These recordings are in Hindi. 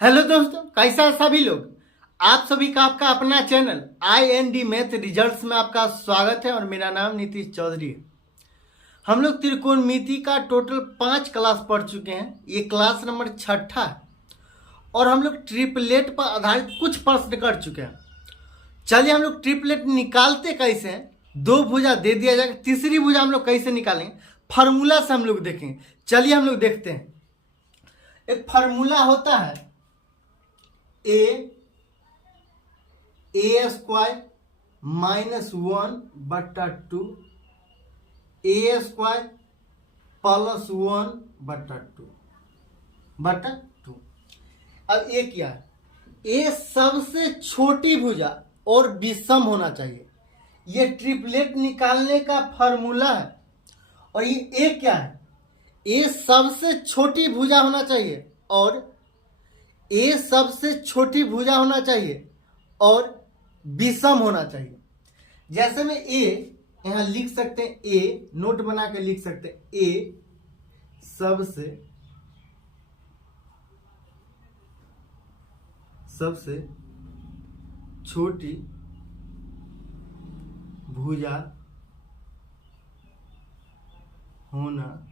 हेलो दोस्तों, कैसा है सभी लोग। आप सभी का आपका अपना चैनल IND मैथ रिजल्ट्स में आपका स्वागत है और मेरा नाम नीतीश चौधरी है। हम लोग त्रिकोणमिति का टोटल 5 क्लास पढ़ चुके हैं। ये क्लास नंबर 6 है और हम लोग ट्रिपलेट पर आधारित कुछ प्रश्न कर चुके हैं। चलिए हम लोग ट्रिपलेट निकालते कैसे हैं। 2 भुजा दे दिया जाएगा, तीसरी भुजा हम लोग कैसे निकालेंगे फार्मूला से हम लोग देखेंगे। चलिए हम लोग देखते हैं। एक फार्मूला होता है a² -1/2 a² +1/2 अब ये क्या है, ए सबसे छोटी भुजा और विषम होना चाहिए। ये ट्रिपलेट निकालने का फॉर्मूला है। और ये ए क्या है, ए सबसे छोटी भुजा होना चाहिए और ए सबसे छोटी भुजा होना चाहिए और विषम होना चाहिए। जैसे में ए यहां लिख सकते हैं, ए नोट बना के लिख सकते हैं, ए सबसे छोटी भुजा होना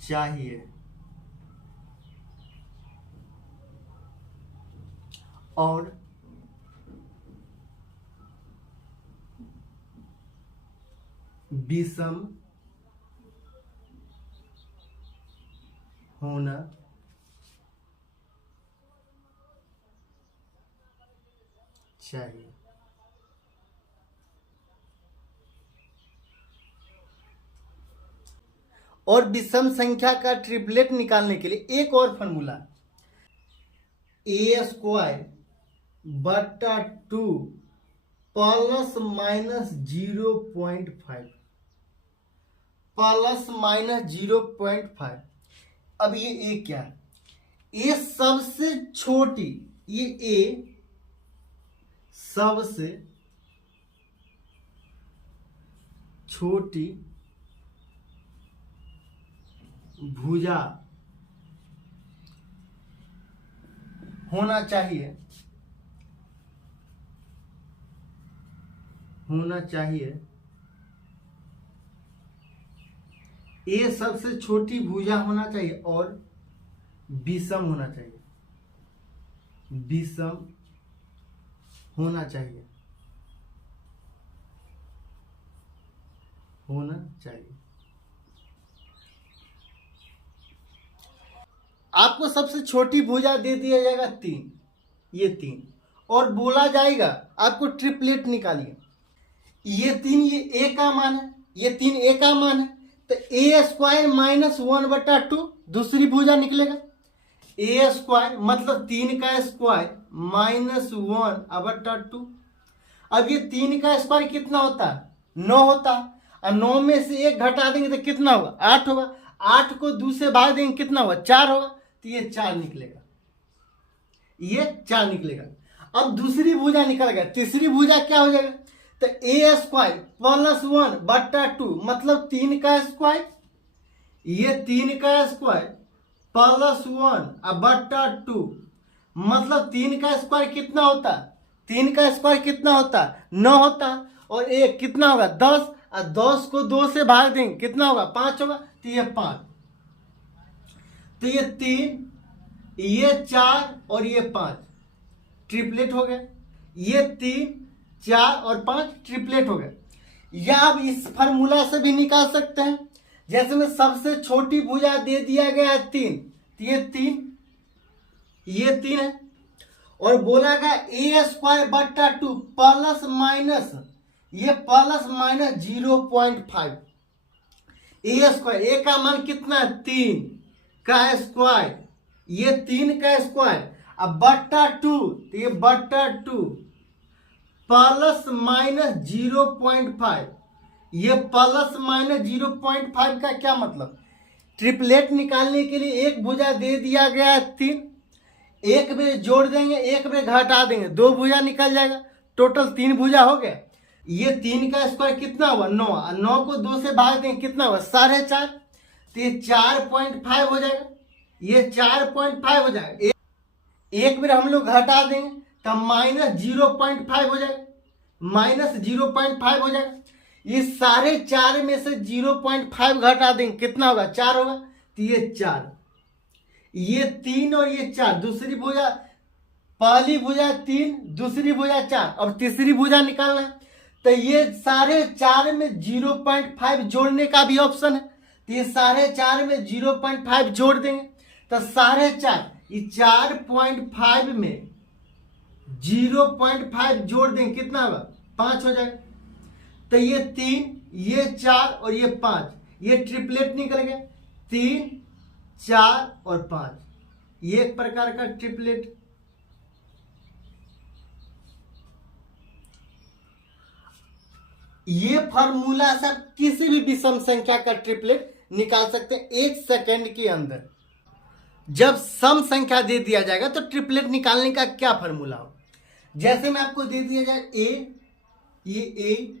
चाहिए और विषम होना चाहिए। और विषम संख्या का ट्रिपलेट निकालने के लिए एक और फॉर्मूला, a² / 2 ±0.5 ±0.5। अब ये ए क्या है, ए सबसे छोटी, ये ए सबसे छोटी भुजा होना चाहिए ए सबसे छोटी भुजा होना चाहिए और विषम होना चाहिए, होना चाहिए। आपको सबसे छोटी भुजा दे दिया जाएगा 3, ये 3 और बोला जाएगा आपको ट्रिपलेट निकालिए। ये 3 ये ए का मान है, ये 3 ए का मान है, तो a² -1/2 दूसरी भुजा निकलेगा। a² मतलब 3 का स्क्वायर -1/2। अब ये 3 का स्क्वायर कितना होता है, 9 होता है। और 9 में से 1 घटा देंगे तो कितना होगा, 8 होगा। 8 को 2 से भाग देंगे कितना होगा, 4 होगा। तो ये 4 निकलेगा, ये 4 निकलेगा। अब दूसरी भुजा निकल गया, तीसरी भुजा क्या हो जाएगा, तो a² +1/2 मतलब 3 का स्क्वायर, ये 3 का स्क्वायर +1/2 मतलब 3 का स्क्वायर कितना होता है, 3 का स्क्वायर कितना होता है, 9 होता है। और 1 कितना होगा, 10, और 10 को 2 से भाग देंगे कितना होगा, 5 होगा। तो ये 5, तो ये 3, ये 4 और ये 5 ट्रिपलेट हो गए। ये 3, 4 और 5 ट्रिपलेट हो गए। या आप इस फार्मूला से भी निकाल सकते हैं। जैसे में सबसे छोटी भुजा दे दिया गया है 3, तो ये 3 है और बोला गया a² / 2 प्लस माइनस, ये +-0.5। a², ए का मान कितना है, 3 का स्क्वायर, ये 3 का स्क्वायर, अब /2, तो ये /2 +-0.5, ये +-0.5 का क्या मतलब, ट्रिपलेट निकालने के लिए एक भुजा दे दिया गया है 3, एक में जोड़ देंगे, एक में घटा देंगे, 2 भुजा निकल जाएगा, टोटल 3 भुजा हो गया। ये 3 का स्क्वायर कितना हुआ, 9, 9 को 2 से भाग देंगे कितना हुआ, 4.5, तो ये 4.5 हो जाएगा। ये 4.5 हो जाएगा। एक बार हम लोग घटा देंगे तो -0.5 हो जाएगा, -0.5 हो जाएगा। ये सारे 4 में से 0.5 घटा देंगे, कितना होगा? 4 होगा। तो ये 4, ये 3 और ये 4, दूसरी भुजा, पहली भुजा 3, दूसरी भुजा 4, और तीसरी भुजा निकालना है। तो ये सारे 4 में 0.5 जोड़ने का भी ऑप्शन है। तो ये सारे 4 में 0.5 जोड़ देंगे तो सारे 4, ये 4.5 में 0.5 जोड़ देंगे, कितना होगा? 5 हो जाएगा। तो ये 3, ये 4 और ये 5, ये ट्रिपलेट निकल गया, 3, 4 और 5, ये एक प्रकार का ट्रिपलेट। ये फॉर्मूला से आप किसी भी विषम संख्या का ट्रिपलेट निकाल सकते हैं 1 सेकेंड के अंदर। जब सम संख्या दे दिया जाएगा तो ट्रिपलेट निकालने का क्या फॉर्मूला हो? जैसे में आपको दे दिया जाए ए, ये ए,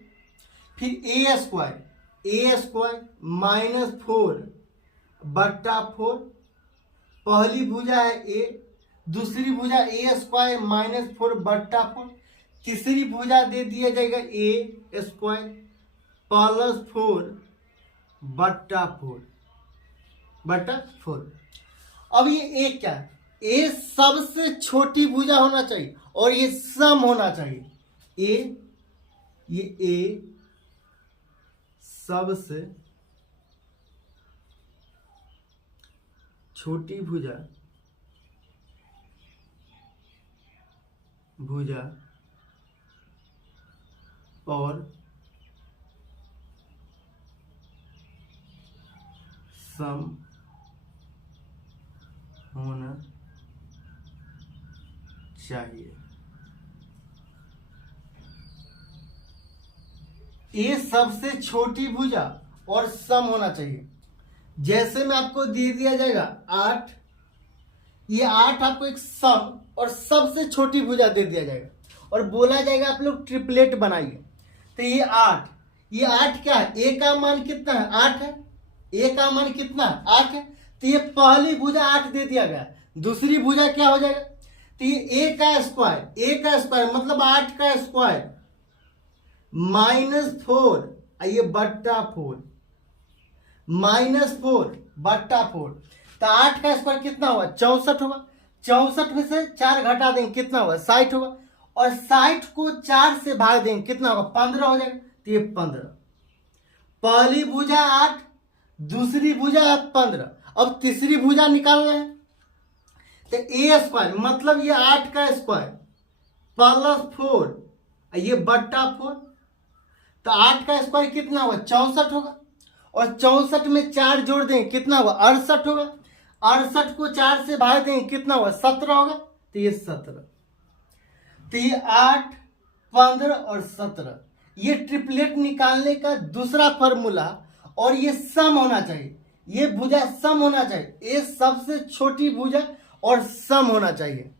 फिर ए स्क्वायर -4/4, पहली भुजा है ए, दूसरी भुजा ए स्क्वायर -4/4, तीसरी भुजा दे दिया जाएगा ए स्क्वायर +4/4। अब ये ए क्या है? ए सबसे छोटी भुजा होना चाहिए और ये सम होना चाहिए। ए सबसे छोटी भुजा और सम होना चाहिए। ए सबसे छोटी भुजा और सम होना चाहिए। जैसे में आपको दे दिया जाएगा 8, ये 8 आपको एक सम और सबसे छोटी भुजा दे दिया जाएगा और बोला जाएगा आप लोग ट्रिपलेट बनाइए। तो ये 8 क्या है? ए का मान कितना है? 8 है। ए का मान कितना है? 8 है। तो ये पहली भुजा 8 दे दिया गया, दूसरी भुजा क्या हो जाएगा? तो ये ए का स्क्वायर मतलब 8 का स्क्वायर -4, ये -4 तो 8 का स्क्वायर कितना होगा? 64 होगा। 64 में से 4 घटा देंगे, कितना होगा? 60 होगा। और 60 को 4 से भाग देंगे, कितना होगा? 15 हो जाएगा। तो ये 15, पहली भुजा 8, दूसरी भुजा 15, अब तीसरी भुजा निकालना है। तो ए स्क्वायर मतलब ये 8 का स्क्वायर +4, ये /4, तो 8 का स्क्वायर कितना होगा? 64 होगा। और 64 में 4 जोड़ देंगे, कितना होगा? 68 होगा। 68 को 4 से भाग देंगे, कितना होगा? 17 होगा। तो ये 17, तो ये 8, 15 और 17, ये ट्रिपलेट निकालने का दूसरा फॉर्मूला। और ये सम होना चाहिए, ये भुजा सम होना चाहिए। ये सबसे छोटी भुजा और सम होना चाहिए।